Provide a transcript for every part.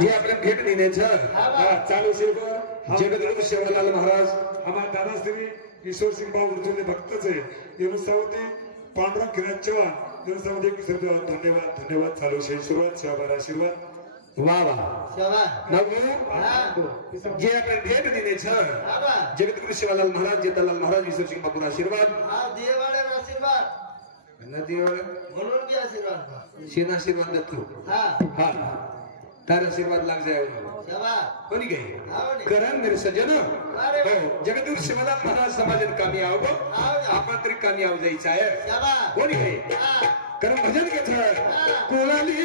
जे आपल्या भेट देण्याचं चालू शिल्प जगद्गुरु शिवलाल महाराज हमारे दादाश्री ईश्वर सिंह बाबू उर्जुले भक्तच आहे येनुसावती पांडुरंग किरण चव्हाण येनुसावती धन्यवाद धन्यवाद चालू शे सुरुवात शाबार आशीर्वाद वाह वाह जे आपल्या भेट देण्याचं जगद्गुरु शिवलाल महाराज जेतालाल महाराज ईश्वर सिंह बाबू आशीर्वाद म्हणून की आशीर्वाद शेना आशीर्वाद देतो हा तार आशीर्वाद लाग जाए कोणी गए करण मेरे सज्जन हो जगद्गुरु शिवलाल महाराज समाजन कामी आओ आपण तरी कामी आव जायचं आहे कोणी गए करण भजन के छर कोलाली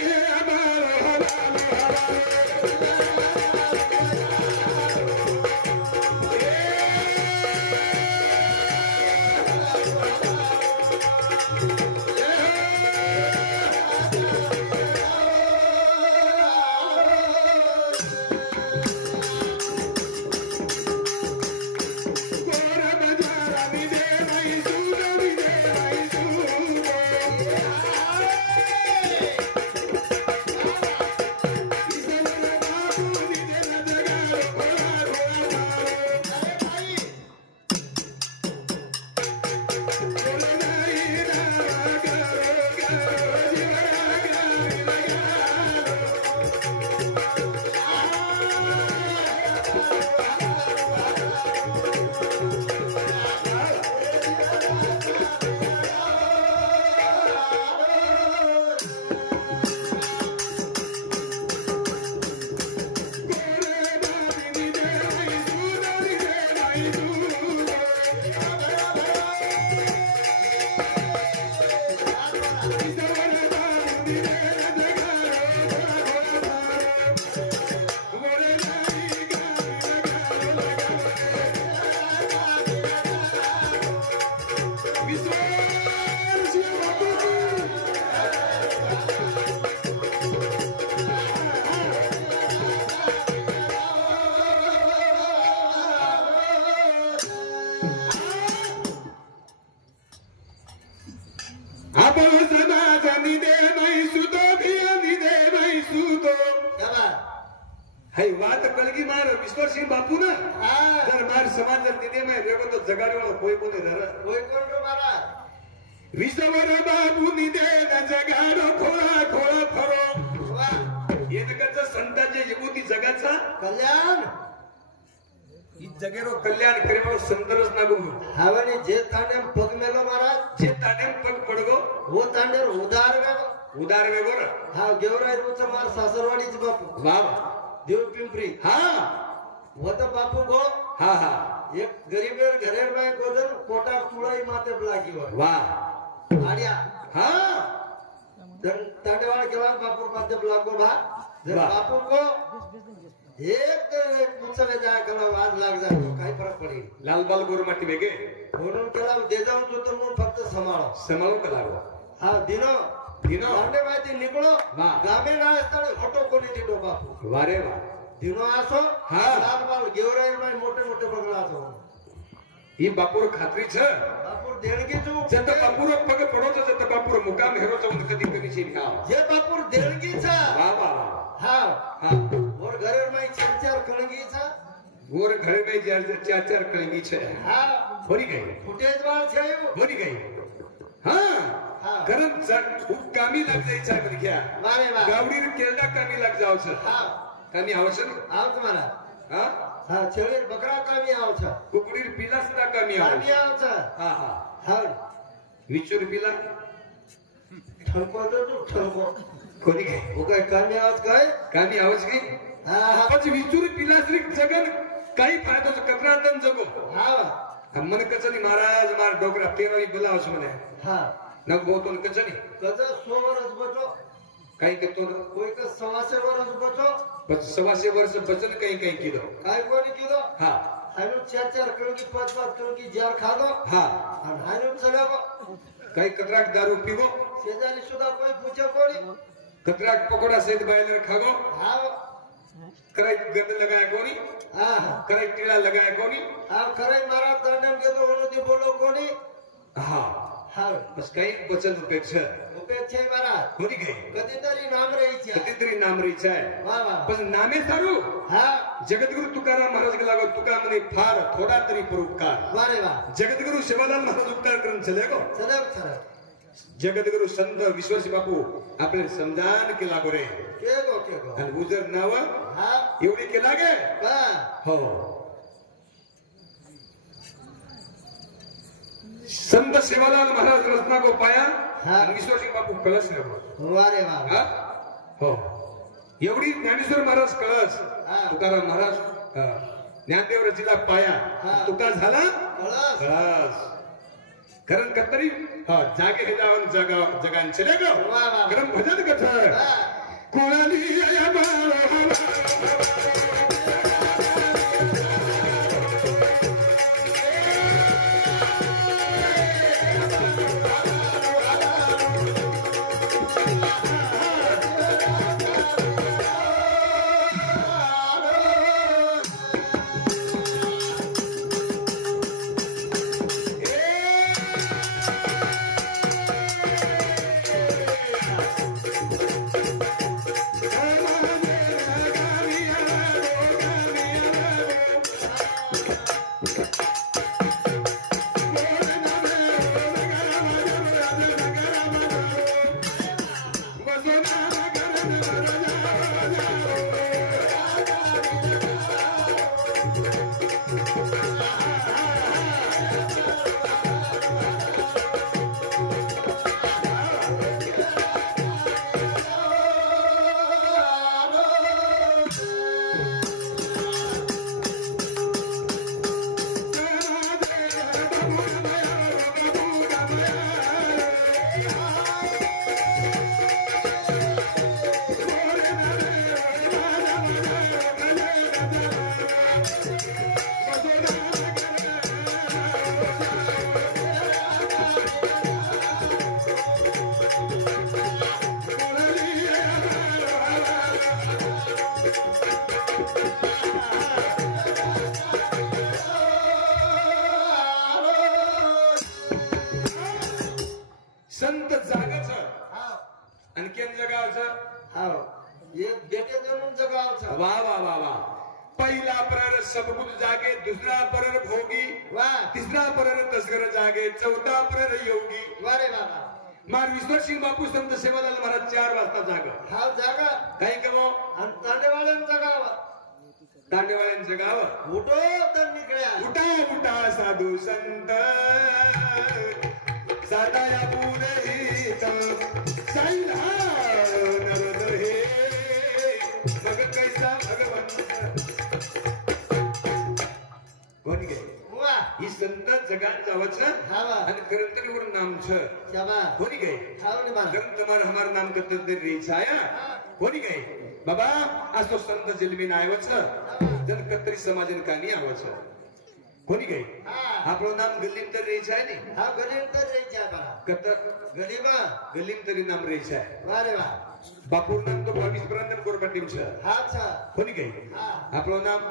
कलगी मार ईश्वर सिंह बापू ना जर मार समाज जर दिदे में रेगो तो जगाड़े वाला कोई कोने रह कोई कौन रो मारा विश्वर बाबू निदे न जगाड़ो खोळा खोळा फरो ये जगाचा संतांच्या विभूती जगाचा कल्याण ई जगेरो कल्याण करेलो संदरस नागो हावने जे तांडे पग मेलो महाराज जे तांडे पग पडगो वो तांडे उदार वेगो हा गेवराय रोच मार सासरवाडीच बापू वाह देव पिंपरी हा वत बापू गो हा हा एक गरीबेर घरेर बाय गोदर कोटा तुळाई माते ब्लाकी वर वाह आडिया हा तांडेवाळ केवा बापू माते ब्लाको भा जर बापू को एक मुचले जाय कला वाज लाग जाय काही फरक पडेल लालबाल गोरमाटी वेगे म्हणून केला दे जाऊ तो तर मग फक्त समाळो कलावो हा दिनो तांडे माहिती निकळो गामे ना असताना फोटो कोणी दिलो बापू वारे वा दिनो आसो हा लालबाल गेवराई बाय मोठे मोठे बगला आसो ही बापूर खात्री छ बापूर देणगी तू जत बापूर पग पडोतो जत बापूर मुकाम हेरो चौंद कधी कधी छे हा जे बापूर देणगी छ वा वा हा हा और घरेर माई चार कणगी छ गोर घरे में चार कणगी छे हा भरी गई फुटेज वाळ छे भरी गई हां गरम जट कामी लग जाई छे बन क्या वारे वा गावडी रे केलडा कामी लग जाव छे हा कामी आवश्यक आव तुम्हाला हा हा छेळेर बकरा कामी आव छ कुकडी रे पिला सुद्धा कामी आव छ हा हा हा विचुर पिला ठणको तो ठणको कोणी काय ओ काय कामी आव काय कामी आवच की हा हा पण विचुर पिला श्री जगन काही फायदो ककरातन जगो हा मन कचनी महाराज मार डोकरा पेरावी बोलाव छ मने हा न बोतोन कचनी कज 100 वर्ष बचो काही करतो ना कोई का 100 वर्ष बचो बस 100 वर्ष बचन काही काही किलो काय कोणी किलो हा हायनो 4 कणकी 5 कणकी जार खादो हा आणि हायनो चलावो काही कतराक दारू पीगो शेजारी सुद्धा कोई पूछे कोणी कतराक पकोड़ा सहित बायलर खागो हा कराई गद लगाया कोणी हा कराई टीला लगाया कोणी हा कराई मारा दंडन के तो होनो ती बोलो कोणी हा हा बस काही वचन अपेक्षा अपेक्षा आहे महाराज कोणी काय कधीतरी नाम राहायची कधीतरी नाम रेचा आहे वा वा पण नामे सारू हा जगद्गुरु तुकाराम महाराज गेला तुका म्हणे फार थोडा तरी परोपकार वा रे वा जगद्गुरु शिवालाल महाराज उपकार करून चले गो चला चला जगद्गुरु संत विश्वासी बापू आपले समजान केला गोरे के गो आणि उजर नाव हा एवढी केला गे हा हो संत शिवालाल महाराज रत्ना को पाया हा. आणि विश्वासी बापू कळस नको वा रे वा हा? हो एवढी ज्ञानेश्वर महाराज कळस हा. तुकाराम महाराज ज्ञानदेव रचिला पाया हा. तुका झाला कळस कळस कारण कतरी जागे हे जाऊन जगान चले गो वा वा कारण भजन कथ हा कोणाली या बाळा संत जागाच आणखीन जगावचं हा एक बेटे जणून जगावचा वा वा वा वा पहिला परर सबगुण जागे दुसरा परर भोगी वा तिसरा परर तस्कर जागे चौथा परर योगी वा रे बाबा मार विश्वसिंग बापू संत सेवालाल महाराज 4 वाजता जागा हा जागा काही कमो आणि तांडेवाळ्यान जगावा दांडेवाल्यांचं गाव उठो तर निकळ्या उठा उठा साधू संत साताया पुरहित साईला नरदर हे मग कैसा भगवंत कोण गे वा ही संत जगात जावच हा वा आणि करंतरीवर नामचं क्षमा कोणी गए हाव ने बाबा गरम तुम्हार हमार नाम करते दे रेछाया कोणी गए बाबा आज तो संत जन्मी नायवच जन कतरी समाजन कानी आवच कोणी गए हा आपलं नाम गल्लीम तर रेछाय नाही हा गरीब तर जायच्या बाबा कत गरीबा गल्लीम तरी नाम रेछाय वा रे वा बापूर नाम तो 22 पर्यंत गोरपटीम छ हा छा कोणी गए हा आपलं नाम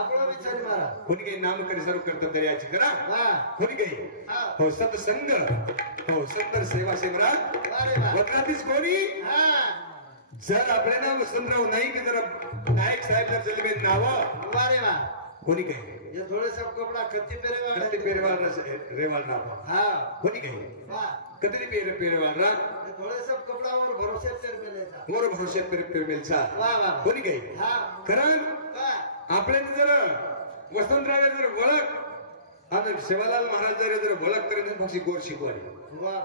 आपला विचार मारा कोणी गए नाम करी सर्व करत दर्याची करा वा कोणी गए हा हो सत्संग हो संतर सेवा सेवरा वा रे वा वत्रातीस कोणी हा जर आपल्याला वसंतराव नाही की जरा नायक साहेब जर जलमे नाव वा रे वा कोणी काय ये थोड़े सब कपड़ा कत्ती पेरे कत्ती पेरवाल रेवाल नाव हा कोणी काय वा कतरी पेरवाल रा ये थोड़े सब कपड़ा और भरोसे तेरे पे लेता मोर भरोसे पेरमेलचा वा वा कोणी काय हा कारण वा आपल्याला जर वसंतराव जर ओळख आणि शिवालाल महाराज जर ओळख करेन पक्षी गोर शिकवाली वा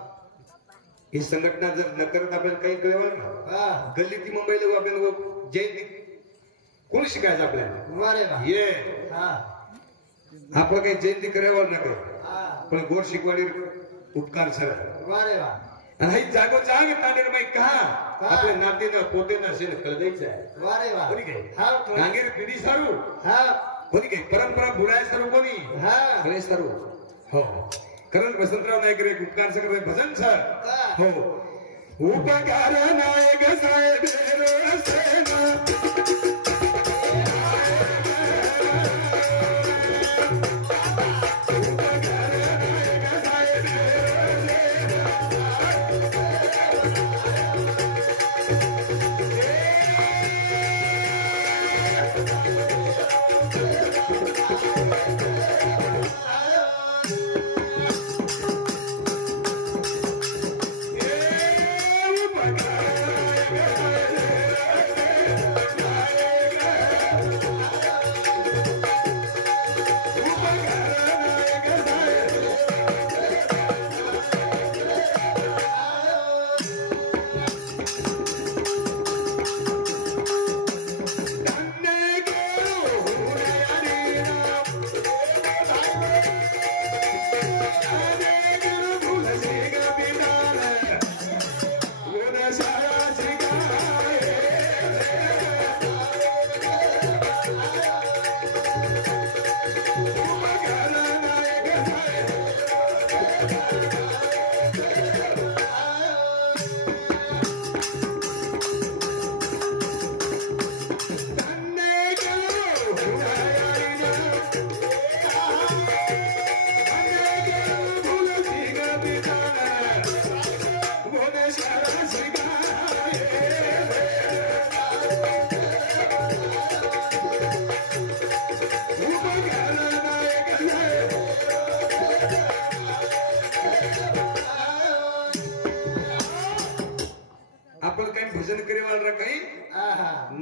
ही संघटना जर न करत आपल्याला काही कळवलं ना वा गल्ली ती मुंबईला आपल्याला जयंती कोण शिकायचं आपल्याला वा रे वा ये हा आपण काही जयंती करावर ना काही हा पण गोर शिकवाडी उपकार सर वा रे वा आणि ही जागो जाग तांडेर माई कहा आपल्या नातेनं पोतेनं असेल कळदायचं आहे वा रे वा कोणी काय हा नागेर पिढी सारू हा कोणी काय परंपरा बुडाय सारू कोणी हा खरे सारू हो कारण वसंतराव नायक रे उपकार सर भजन सर हा हो उपकार नायक साहेब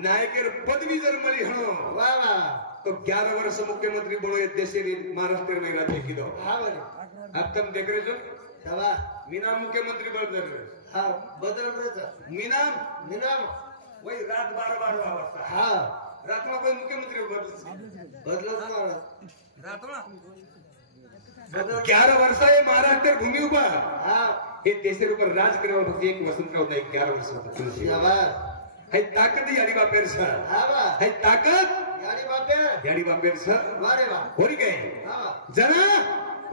नायकेर पदवी जर मळी हणो वाह वाह तो 11 वर्ष मुख्यमंत्री बनो ये देशेरी महाराष्ट्र में राज्य की दो हाँ बने अब तुम देख रहे हो सवा मीना मुख्यमंत्री बदल हाँ बदल रहे मीना मीना वही रात 12 वाजता हाँ रात में कोई मुख्यमंत्री बदल रात में 11 वर्ष ये महाराष्ट्र भूमि ऊपर हाँ हे देशेर ऊपर राज करे फक्त एक वसंतराव नाईक 11 वर्ष तुलसी है ताकत याडी बापेर सर हाँ बा है ताकत याडी बापेर सर वारे वाह होरी गए हाँ जना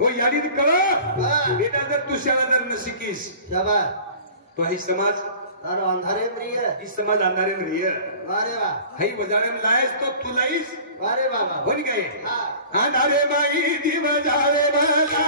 वो याडी कळो हाँ बेटा जर तू शाळा जर न शिकीस शाबाश तो ही समाज तारो अंधारे में रही है इस समाज अंधारे में रही है वारे वाह हई बजाने में लायस तो तू लाइस वारे वाह वाह होरी गए हाँ अंधारे माई दी बजावे बजा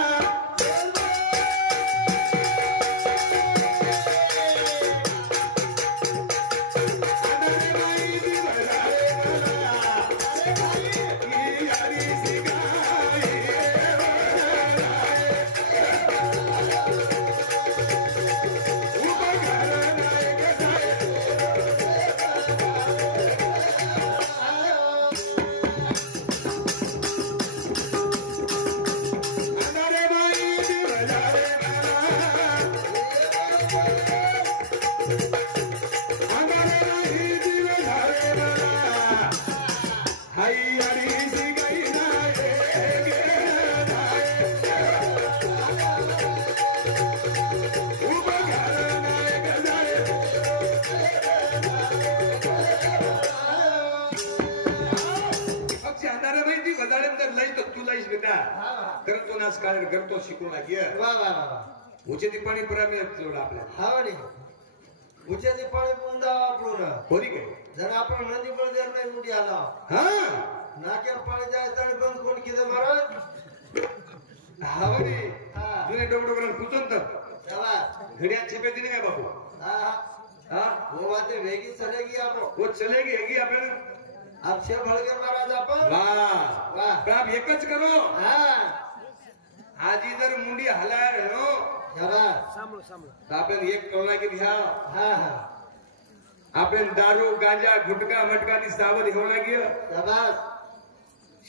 करतो नाच काय करतो शिकून लागिय वाह वाह वाह उचे ती पाणी पुरावे जोडा आपल्या हाँ बने ऊंचे से पानी बुंदा आपलों ना होरी गए जर आपण नदी पर जर नहीं मुड़ी आला हां नाके पाणी जाए तण बंद कोण किदे महाराज हावरी हां जुने डोकडोकडे पुचन तर शाबाश घडिया छिपे दिने काय बापू हां हां वो बातें वेगी चलेगी आपको वो चलेगी हेगी आपण आप शेर भड़के महाराज आपण वाह वाह पण आप एकच करो हां आजी जर मुंडी हलाय नो शाबाश तो आपण एक कळना की घ्या हां हां आपण दारू गांजा गुटखा मटका नी सावध होना की शाबाश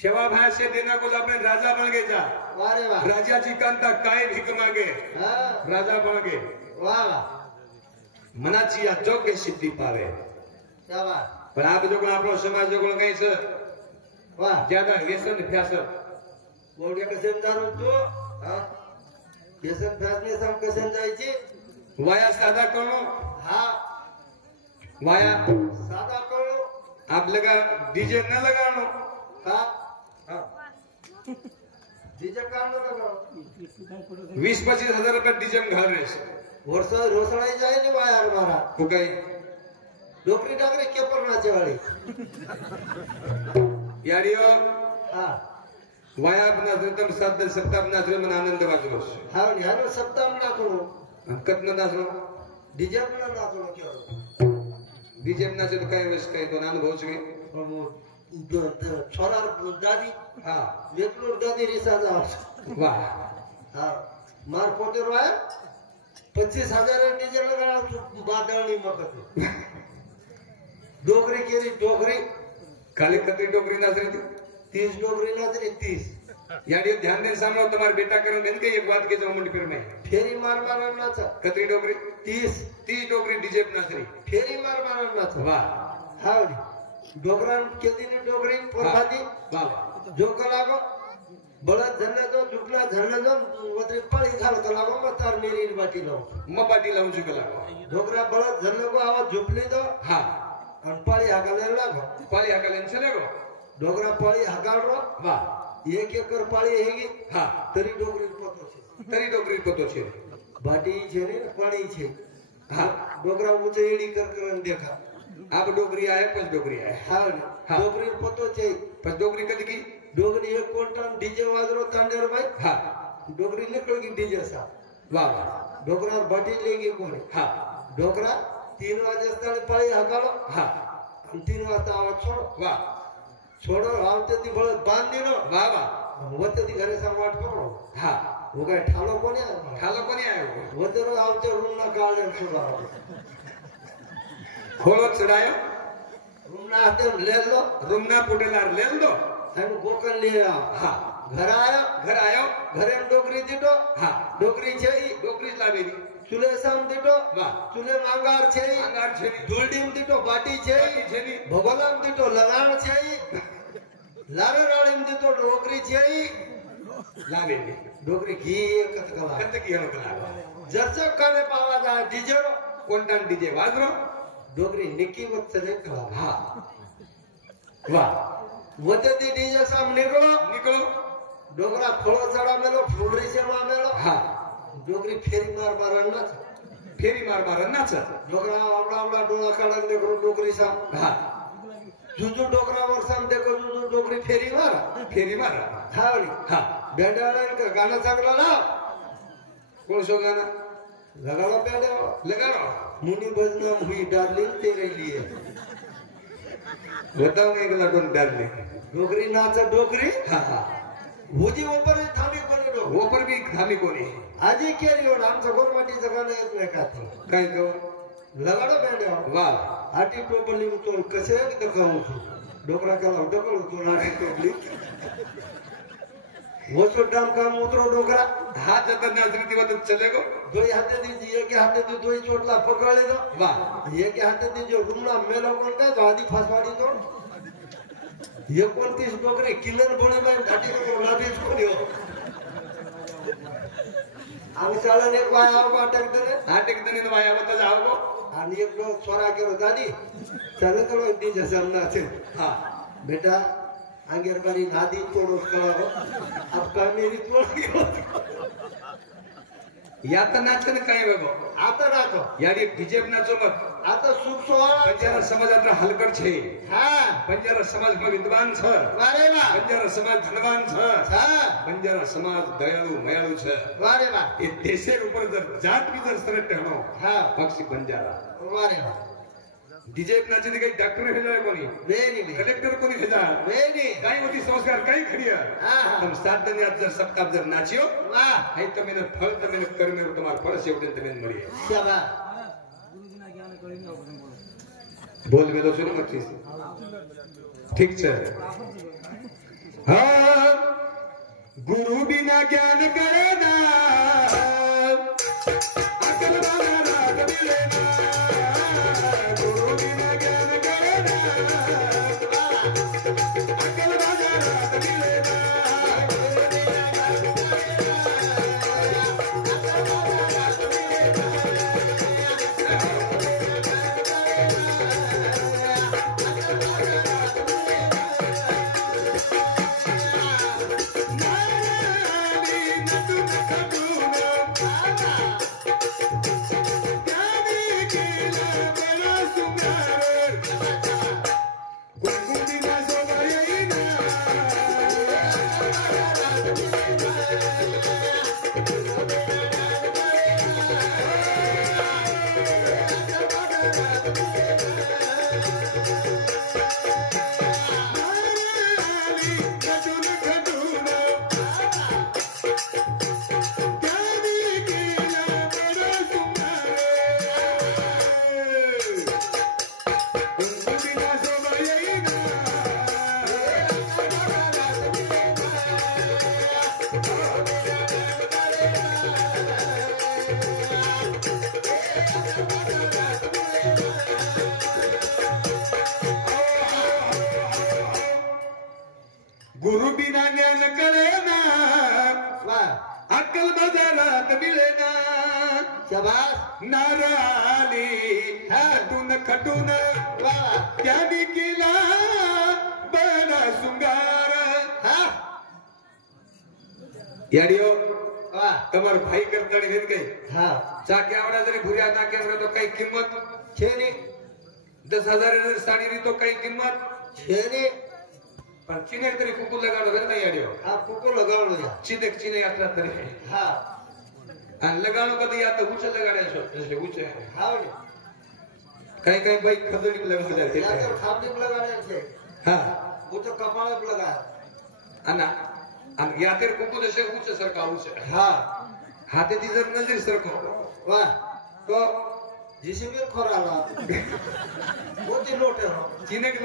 शेवा भाषे देना को आपण राजा बन गए जा वारे वाह राजाची कांता काय भीक मागे हां राजा बन गए वाह वाह मनाची या योग्य सिद्धी पावे शाबाश पण आप जो आपलो समाज जो कहीं से वाह ज्यादा व्यसन फ्यास बोडिया कसे दारू तो हां व्यसन फ्यासने सम कसे जायची वाया साधा करो हां वाया सादा करो आप लगा डीजे न लगानो का हां डीजे काढ नका 20-25 हजार रुपये डीजे में घाल रहे वर्ष रोसळाई जाय नि वायार मारा हो गई डोकरी डागरे केपर नाचे वाली यारियो हां वाया अपना तम सात सप्ताह अपना मन आनंद वाजो हां यार सप्ताह ना करो कत न नाचो डीजे ना करो क्यों डीजे में नाचे तो काय वस काय तो अनुभव छे छोरा दादी हां लेकलो दादी रिसा जा वाह हां मार पोते रोया 25,000 डीजे लगा बादळनी मकत डोगरी केली डोगरी काले कतरी डोकरी नाच रही थी 30 डोगरी नाचरी 30 यार ये ध्यान देने सामने तुम्हारे बेटा करो दिन के एक बात के जो मुंडी पर में फेरी मार मार नाचा कतरी डोकरी 30 डोकरी डीजे पे नाच रही फेरी मार मार नाचा वाह हावडी डोगरान केदीनी डोगरी पोरबादी वाह जो कलागो बळद झरने दो झुकला झरने दो वतरी पळी घाल कलागो मतार मेरी बाटी लो मपाटी लावून चुकला डोगरा बळद झरने को आवाज झुपली दो हा आणि पळी हाकाले लागो पाली हकालेन चले गो डोगरा पळी हाकाल रो वाह 1 एकर पाळी हेगी हा तरी डोगरी पतो छे तरी डोकरी पतो छे बाटी छे ने पाणी छे हा डोगरा ऊंचे एडी करन देखा आप डोकरी आए पस डोकरी आए हां डोगरी पतो छे पस डोकरी कद की डोगरी 1 क्विंटल डीजे वाजरो तांडेर भाई हा डोगरी निकल की डीजे सा वाह डोगरा बाटी लेगी कोणी हा डोगरा 3 वाजता पाळी हाकालो हा आणि 3 वाजता आवाज छोडो वाह छोडो आवते ती बळद बांधीनो वाह वाह वते ती घरे सांग वाट पकडो हा वो काय ठालो कोणी आहे खालो कोणी आयो वते रो आवते रूम ना काढले छोडो खोलो चढ़ायो રૂમના હાથે લેલો રૂમના પોટેલા લેંદો અને ગોકળ લે હા ઘર આયો ઘરે ડોકરી દીધો હા ડોકરી છે ઈ ડોકરી જ લાવેલી ચૂલે સામ દીધો વાહ ચૂલે માંગાર છે ઈ અંગાર છે ધૂળડીમ દીધો બાટી છે ઈ જેની ભગવાન દીધો લગાણ છે ઈ લારે રાળીમ દીધો ડોકરી છે ઈ લાવેલી ડોકરી ઘી એક કલા કતકી એનો કલા જરચક કાને પાવા જાય ડીજે કોન્ટાન ડીજે વાજરો ડોકરી નિકી વખત છે કલા હા વાહ વતેથી ડીજે સામ નીકળો ડોકરા ખોળો ચડા મેલો ફૂલરી છે માં મેલો હા ડોકરી ફેરી માર અંડા છે ફેરી માર રન્ના છે ડોકરા આવડા ડોળા કાઢા દેખો ડોકરી સામ હા જુજુ ડોકરા વર સામ દેખો જુજુ ડોકરી ફેરી માર હાવડી હા બેડાડા કે ગાના ચાંગલા લાવ કોણ સો ગાના લગાડો બેડે લગાડો મુનિ ભજના હુઈ ડાર્લિંગ તેરે લીએ बताओ एक लड़कों डालने डोगरी नाचा डोगरी हाँ हाँ भुजी ऊपर थामी कोनी डो वो पर भी खामी को नहीं आजी केरी हो नाम सगोर माटी जगह ने एक कहते कहीं को लगाड़ो बेंडे वाह आटी टोपली तो कसे के कहूं डोकरा का डोकल तो नाटी टोपली वो तो डाम काम उतरो डोकरा हाथ जब नाजरी थी वो तो चलेगो दो हाथे दी ये के हाथे दी दो चोटला पकड़ ले दो वाह ये के हाथे दी जो रुमना मेलो कोन का तो आदि फसवाड़ी तो ये कोण तीस डोकरी किलन बोली में घाटी को लाभी छोड़ियो आम चालन एक वाय आओ अटक करे आटे के दिन वाया मत जाओगो आणि एक लो छोरा केरो दादी चले करो दी जैसे हमना थे हाँ बेटा आंगेर बारी नादी तोड़ो कराओ अब का मेरी तोड़ गयो या तो नाचन काही वेगो आता रातो यार एक डीजे नाचो मत आता सुख सोहळा पंजारा समाज आता हलकट छे हां पंजारा समाज में विद्वान छ वारे वाह पंजारा समाज धनवान छ हां पंजारा समाज दयाळु मयाळु छ वारे वाह ये देशेर ऊपर जर जात की जर सरट हणो हां पक्षी पंजारा वारे वाह डीजे नाचे काही डॉक्टर हे जाय कोणी वेरी कलेक्टर कोणी हे जाय वेरी काही होती संस्कार काही खडिया हां तुम सात दिन आज जर सप्ताह जर नाचियो वाह है तो मैंने फल तो मैंने कर्म में तुम्हारा फल से उठे तमें मरी शाबाश बोल में तो सुनो मत ठीक है हाँ गुरु बिना ज्ञान करे ना अकल वाला राग मिले ना गुरु बिना ज्ञान करे ना अकल वाला राग मिले ना गुरु बिना ज्ञान करे ना वाह अकल बाजारात मिले ना शाबाश नाराली खटून खटून वाह त्याने केला बना सुंगार हां याडियो वाह તમાર ભાઈ કરતા વેદ ગઈ हां ચા કે આવડા જરી ભૂર્યા ના કે આવડે તો કઈ કિંમત છે ને 10,000 ની સાડી ની તો કઈ કિંમત છે ને પણ ચીને તરી કુકુ લગાડો વેદ નહીં આડ્યો આ કુકો લગાડો યા ચીને આટલા તરી હા આ લગાડો કદી આ તો ઊંચે લગાડે છો એટલે ઊંચે હાવ ને કઈ ભાઈ ખદડી લગાડે છે યા તો ખામડી લગાડે છે હા वो तो कपाळ लगा અને અને યાતેર કુકુ દેશે ઊંચે સરકા ઊંચે हां હાથેથી જર નજર સરખો वाह તો जेसीबी खोराला मोती नोट जिनेक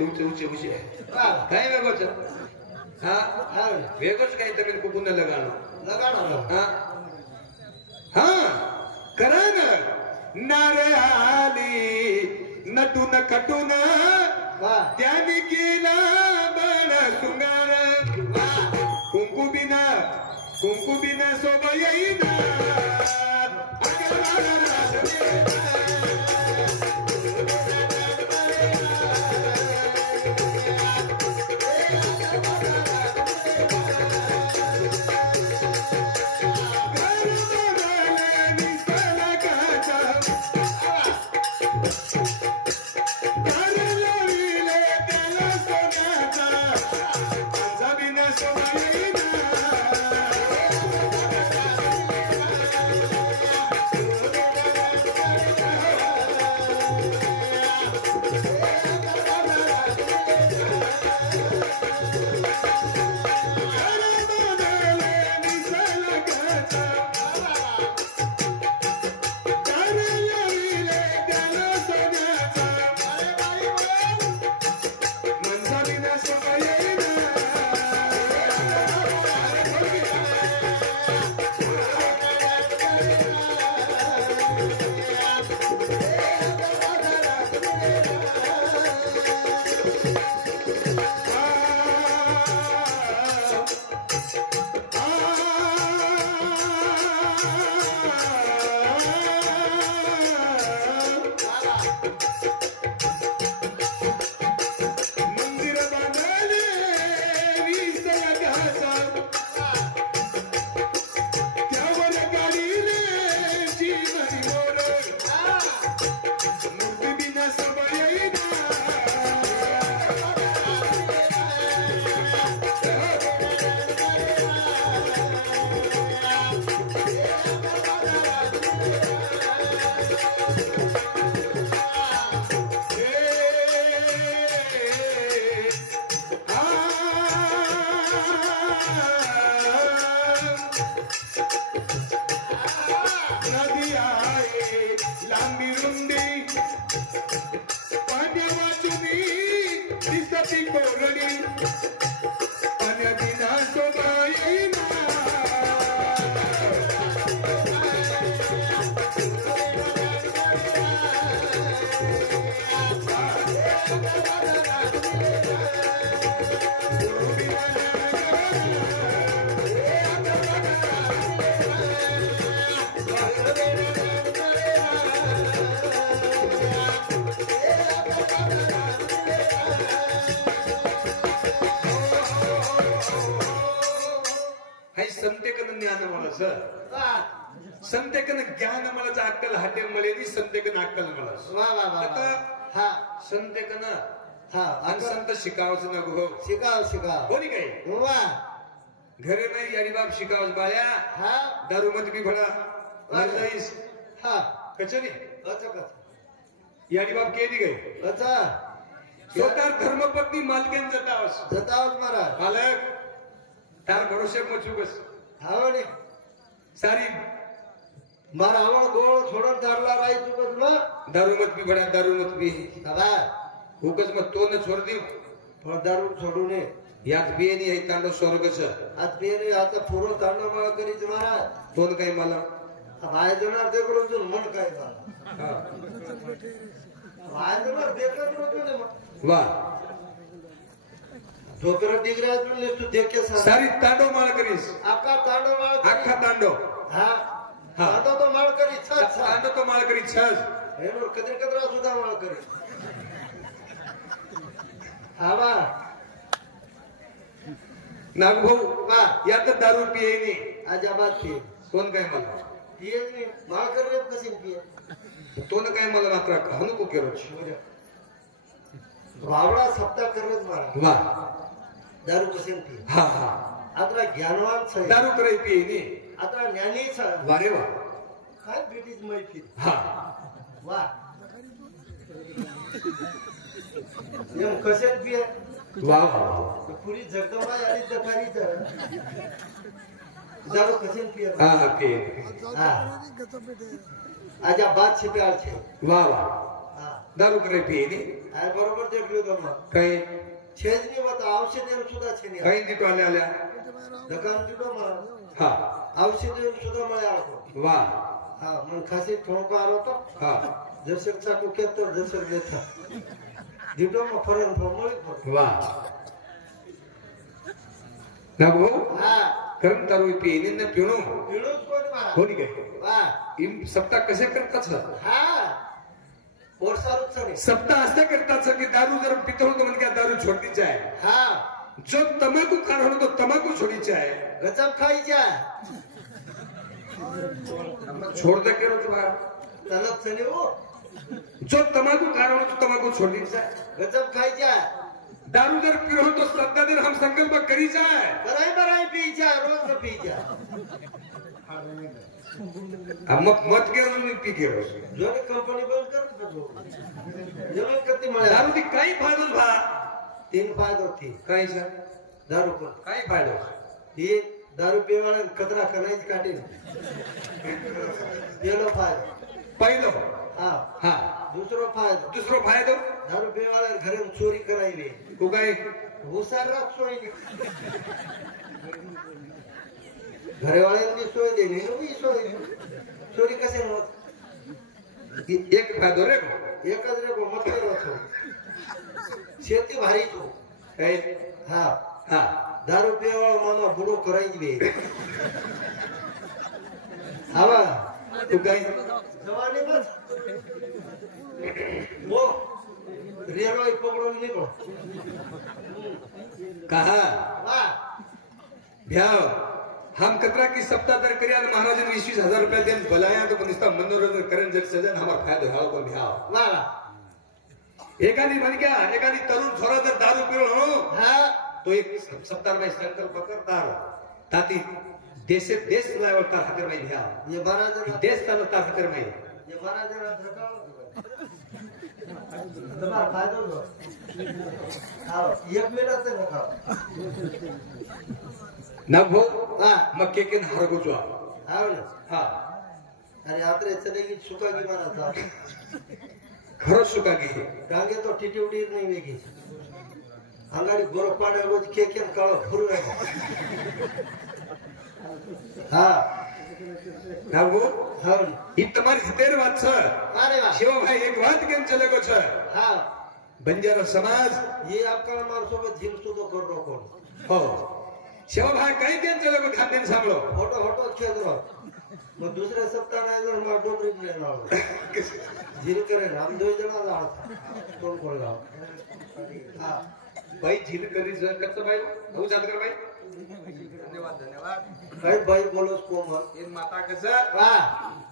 उचे उचे काय वेगळंच हा वेगळंच काही तरी कुठून लगाणं हा करा ना नारे आली नटून खटून त्याने केला बळ सुंगार कुंकू बिना सोबत येईना संतेकन ज्ञान मला अक्कल हाते मळे संतेकन अक्कल मला संतेकन आणि संत शिकावच ना गो शिकाव कोणी काही घरे नाही यारी बाप शिकावच बाया दारू मत बी भडा कचनी यारी बाप केली गई स्वतः धर्मपत्नी मालकेन जतावस मालक तार भरोसे मचुकस सारी मारा आवड गोळ छोडून चालला राही चुकत मग दारू मत बी भडा दारू मत बी हुकच मग तो न छोड देऊ पण दारू सोडू नये यात बियेनी आहे तांडव स्वर्गच आज बियेनी आता पूर्व तांडव मला करीत महाराज तोन काय मला बाहेर जाणार ते करून मन काय बाहेर जाणार ते करून वा ठोकर डिग्री तू देखे सारी तांडव माळ करीस आका तांडव माळ आखा तांडव तांडव तो माळ करी तांडव तो माळ करी छस कदर सुद्धा माळ करी हा नागभाऊ यात दारू पियेनी अजाबात पिये कोण काय मला पिये माळ कर कशी पिये तो न काय मला मात्र नको केरो वावडा सप्ताह करत मारा वा दारू कशी पिये हा आता ज्ञानवान दारू करे पियेनी आता ज्ञानी वारे वा काय ब्रिटिश मैफिल वा कशात पिये वा पुरी जगदंबा आली दखारी दारू कशी पिये पिये आजा बात छिप्यार छे વાહ વાહ હા દારૂ કરે પીએ ની આ બરોબર દેખ્યું તમે કઈ છેજ ની વાત ઔષધિ સુધા છે ની કઈ દીટો આલે આલ્યા દુકાન દીટો માં હા ઔષધિ સુધા મળે આખો વાહ હા મન ખાસી થોડો આરો તો હા દર્શક ચાકુ કેતો દર્શક દેખા દીટો માં ફરન મળી વાહ ના બહુ હા કરમ દારૂ પીએ ની ને પીણો પીણું જ કોની મારા હોની ગઈ વાહ इन सप्ताह कसे करतात सर હા और सारूच છે सप्ताह असे करतात सर की दारू जर पितो तो म्हणजे क्या दारू छोडीची आहे હા जो तंबाखू खाणार होतो तो तंबाखू छोडीची आहे गजब खाई जा छोड दे केरो तो बाहेर तलब चले हो जो तंबाखू खाणार होतो तो तंबाखू छोडीची आहे गजब खाई जा दारू जर पिरो तो सप्ताह दिन हम संकल्प करी जाए कराई बराई पी जा रोज न पी जा मग मत केरो मी पी केरो जो ने कंपनी बंद कर दो जमीन किती મળે दारू ती काही फायदो भा तीन फायदो थी काही सर दारू को काही फायदो ये दारू पीवाळा कचरा करायच काढे पहिलो फायदो पहिलो हा हा दुसरो फायदो दारू पीवाळा घरे चोरी करायली तू काही हुसार राख सोय घरे वाल्यांनी सोय देणे सोय चोरी कसे होत एक फायदो रे एकच रे मत करो शेती भारी तो काही हा हा दारू पीवाळा मामा बुडो करायची बे हवा तू काही जवानी बस वो रेलो पकडून निघो कहा वाह भ्याव हम कतरा की सप्ताह तर करिया महाराज ने 20,000 रुपया देन बलाया तो निस्ता मनोरंजन करें जग सजन हमारा फायदा हाल को भ्याव वाह एकानी मन क्या एकानी तरुण छोरा जर दारू पियो हो हा तो एक सप्ताह में संकल्प करता ताती देश लेवल तर हकर में भ्याव ये बारा जण देश का तर हकर में ये बारा जण धकाव तुम्हारा फायदा हो आओ एक मिनिट से धकाव ना भो हा मक्के के हार को जो आओ ना हा अरे यात्रे चलेगी सुका की मारा था खरं सुका गे गांगे तो टिटी उडी नहीं वेगी अंगाडी गोर पाडे रोज केकेन काळो फुरू हा ना भो हा ही तुम्हारी हितेर बात सर अरे वाह शिवा भाई एक बात केम चले को सर हाँ बंजारा समाज ये आपका हमारे सोबत झील सुधो कर रो कौन हो शिवा भाई कहीं केम चले को ध्यान देन सांभळो फोटो फोटो खेद रो मग दुसऱ्या सप्ताह नाही जर मला डोकरी नाही लावलं झील करे हम दो जना जाळ कोण कोण लाव हा भाई झील करी जर कच्चा भाई हो जात कर भाई धन्यवाद धन्यवाद काय बाई बोलोस कोमल इन माता के सर वाह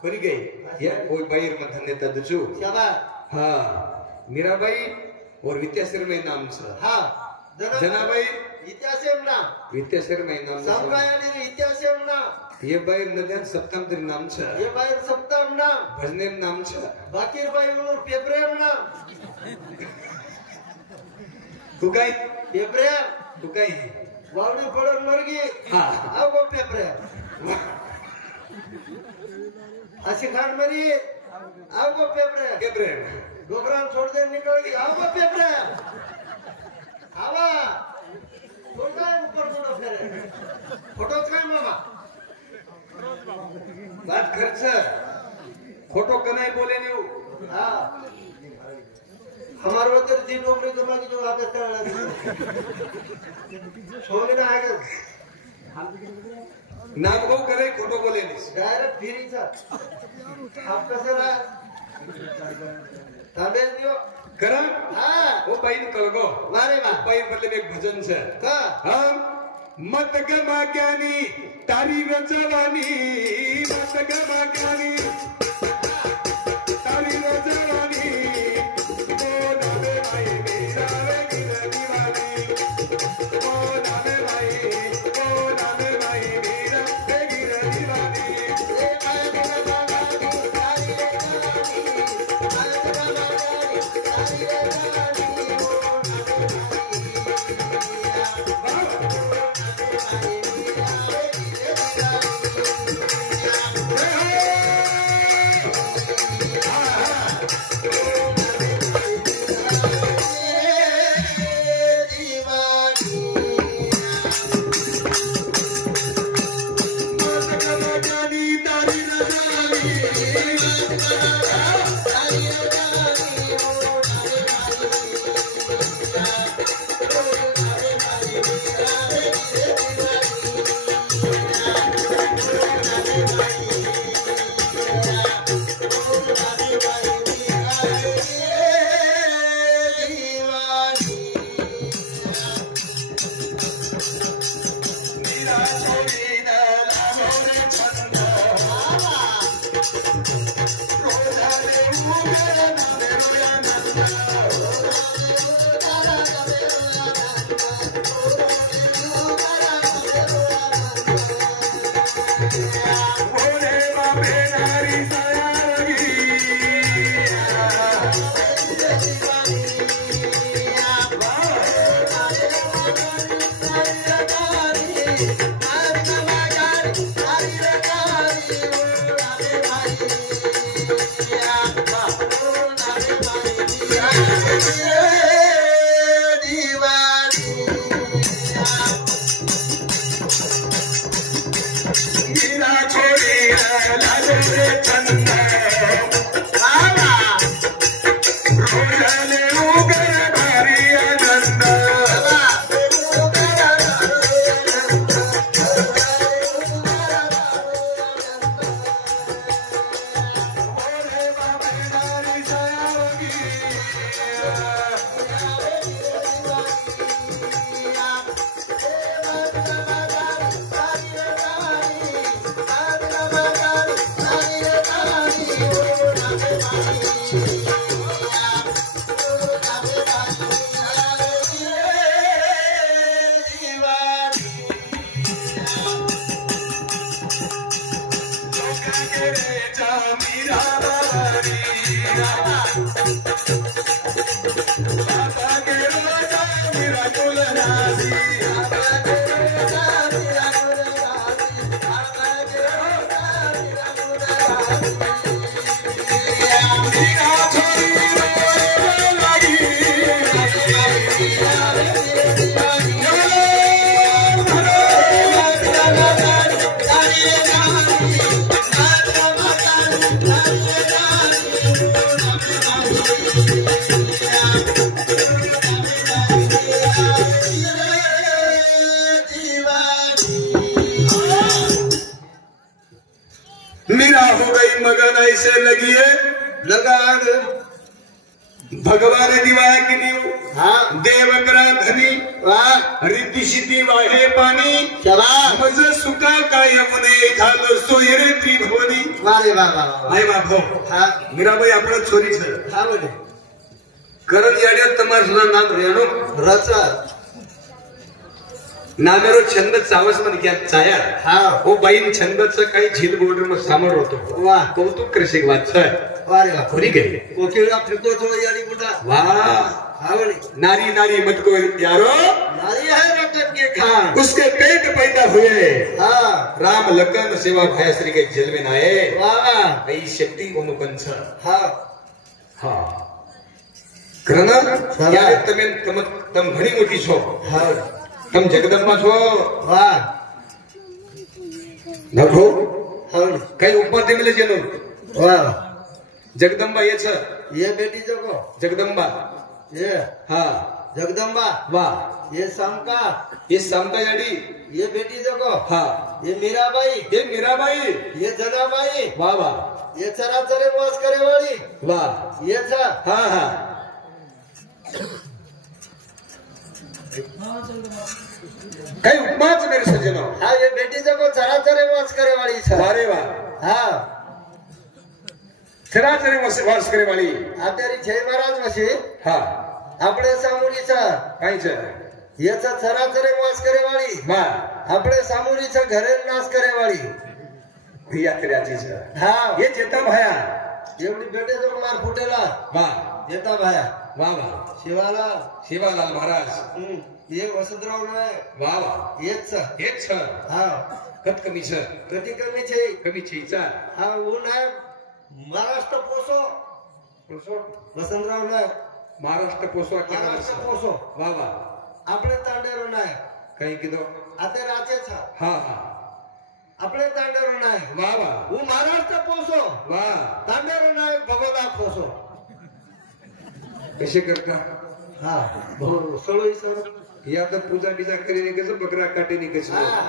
करी गई ये कोई भाई में धन्यता दजू शाबाश हाँ मीराबाई और विद्याशर में नाम सर हा जनाबाई इतिहासेम ना विद्याशर में नाम समगायाने इतिहासेम ना ये बाई नद्यान सप्तम तरी नाम छ ये बाहेर सप्तम ना भजनेम नाम छ बाकीर बाई म्हणून पेपरेम ना तू काय पेपरेम तू काय वावडी पडून मरगी हा आओ गो पेपरेम अशी खान मरी आओ गो पेपरेम प्रेम डोकरान छोड़ दे निकल गई आओ गो पेपरेम आवा तो काय ऊपर फोटो फेरे फोटो काय मामा बात खर्च खोटो कनाई बोले नहीं हाँ हमारे वतर जी नौकरी जमा की जो वापस करना सोने ना आएगा नाम को करे खोटो बोले नहीं डायरेक्ट फिरी था आप कैसे रहा तबे दियो करम हाँ वो बाई निकल गो मारे बा बाई मतलब एक भजन से का हम मत गमा ज्ञानी तारी रजवानी मत गमा ज्ञानी तारी रजवानी ओ नामे भाई मेरा रे गिर दीवानी ओ नामे भाई मेरा रे गिर दीवानी ए आए मेरा बाबा तारी रे जवानी आए मेरा बाबा तारी रे जवानी जय हो मीरा हो गई मगन ऐसे लगी है लगान भगवान दिवाया की नीव हाँ देवकरा धनी वाह रिद्धी सिद्धी वाहे पाणी शाबाश मज सुका काय यमुने झालो सोयरे त्रिभुवनी वारे वाह वाह नाही बापो हाँ मीराबाई आपण छोरी छ हाँ बोले करण याड्या તમારું નામ રેણો रचा नामेरो छंद चावस मन क्या चाया हाँ ओ बाईन छंदचं काही झील बोर्डर मग सामोर होतो वाह कौतुक कृषिक वाच छ वारे वाह खोरी गई ओकेला फिरतो थोड़ा यारी बुढ़ा वाह हाँ बोले नारी नारी मत को यारो नारी है रटन के खान उसके पेट पैदा हुए हाँ राम लखन सेवा भाई श्री के जेल में नाए वाह आई शक्ति अनुकंछ हाँ हा करण यारे तम घणी मोठी छो हाँ तम जगदंबा छो वाह नखो हाँ काही उपाधि मिले जेनो वाह जगदंबा ये छ ये बेटी जगो जगदंबा ये हा जगदम्बा वाह ये समका ये समता याडी ये बेटी जगो हा ये मीराबाई ये मीराबाई ये जगाबाई वाह वाह ये चराचरे वास करे वाली वाह ये छ हा हा काही उपमाच मेरे सज्जनो हाँ ये बेटी जगो चराचरे वास करे वाली छ वारे वाह हाँ चराचरे वास करे वाली आतेरी जय महाराज मशी हा આપણે સામુરી છે काही छ ये छ चराचरे वास करे वाली वाह આપણે સામુરી છે ઘરે નાશ करे वाली या કર્યાची छ हाँ ये जेता भाया एवढी बेटे जो मार फुटेला वाह येता भाया वाह वाह शिवाला शिवालाल महाराज ये वसंतराव ने वाह वाह येच छ हेच छ हाँ कत कमी छ कधी कमी छे कमी छीचा हाँ वो ना महाराष्ट्र पोसो वसंतराव ने महाराष्ट्र पोसवा महाराष्ट्र पोसो वाह वाह આપણે તાંડેરો ના काही किदो આતે રાજે છે हा हा આપણે તાંડેરો ના वाह वाह હું મહારાષ્ટ્ર પોસો वाह તાંડેરો ના ભગોલા પોસો कसे करता હા બહુ સળો ઈસર या तर पूजा बिजा કરીને कसं बकरा काटेने कसं હા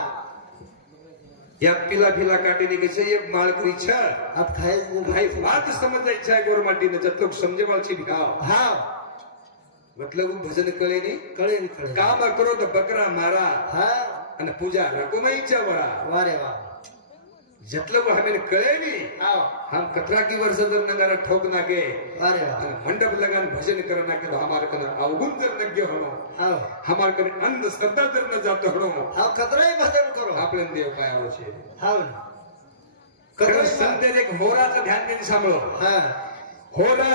या पिला फिला काटेने कसं ये माळकरी छ આપ ખાય भाई बात समजायची आहे गोरमाटीने जतलोक समजेवालची भिकाव હા मतलब भजन कळे नाही કળે ને કળે काम करो तो बकरा मारा હા અને पूजा रको नाही इच्छा वळा વારે વાહ जतलोक हमें कळे नाही આવ हम कतरा की वर्ष जर नगारा ठोक नागे વારે વાહ मंडप लगान भजन करना के तो हमारे कन अवगुण जर न गयो हो આવ हमारे कन अंधश्रद्धा जर न जातो हो આવ કતરાય ભજન કરો आपले देव काय आવો छे આવ खरं संदेर एक होराचं ध्यान देऊन सांभाळो હા होरा